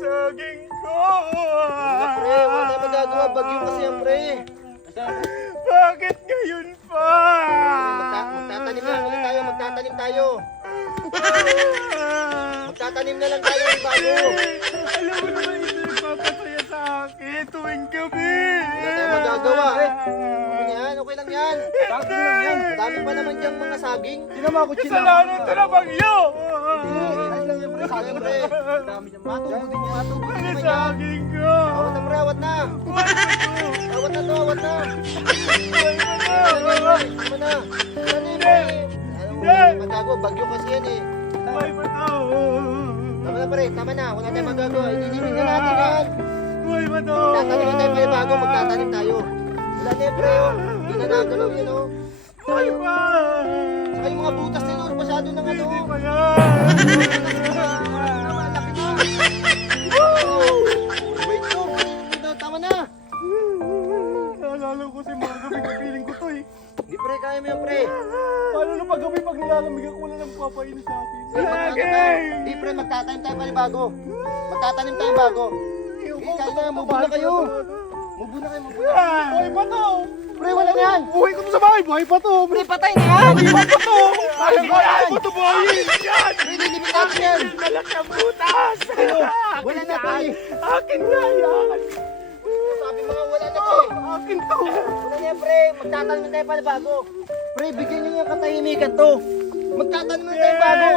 saging ko. Wala pre, wala tayong magagawa. Bagyo kasi yan pre. Bakit ngayon pa? Magtatanim na ulit tayo, magtatanim tayo. Magtatanim na lang tayo ng bago. Alam mo naman ito nagpapasaya sa akin tuwing gabi. Wala tayong magagawa. Okay lang yan. Saging lang yan. Madami pa naman diyang mga saging. Tinama ko Kasalanan ito na bagyo. Ayos lang yan pre, saging pre. Dami niya. Matubo din yan. Matubo Ano naman yan. saging ko? Awat na pre, awat na. Awat na to, awat na. Tama na. Ano yun pre? Magagawa, bagyo kasi yan eh. Buhay pa to. Tama na pre, tama na. Wala tayong magagawa. Idinibig na natin yan. Buhay pa to. Tatanim na tayo pa bago, magtatanim tayo. Wala na yun pre oh. Hindi na nagalaw yun oh. Buhay pa. Saka yung mga butas nila, masyado ng ano. Hindi pa yan. Malaki na. Wait to. Tama na. Naalala ko kasi mga gabi kapiling ko to eh. Hindi pre, kaya mo yan pre. Paano na pag gabi pag nilalamigan ko wala nang papainin sa akin? Hindi pre, magtatanim tayo panibago. Magtatanim tayo bago. Hindi, kaya na, mubo na kayo. Mubo na kayo, mubo na. Buhay pa to. Pre, wala na yan. Buhay ko to sa bahay. Buhay pa to. Pre, patay na yan. Buhay pa to. Ayun ko yan. Buhay pa to buhay. Yan. Pre, lilipit natin yan. Malaki ang butas. Wala na pre. Akin na yan. Sabi mga wala na pre. Akin to. Wala na yan pre, magtatanim na tayo panibago. Pre, bigyan nyo yung katahimikan to. Magtatanim na tayo bago.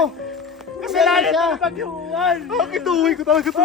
Kasalanan siya. ng bagyuan. Akin to. Buhay ko talaga to.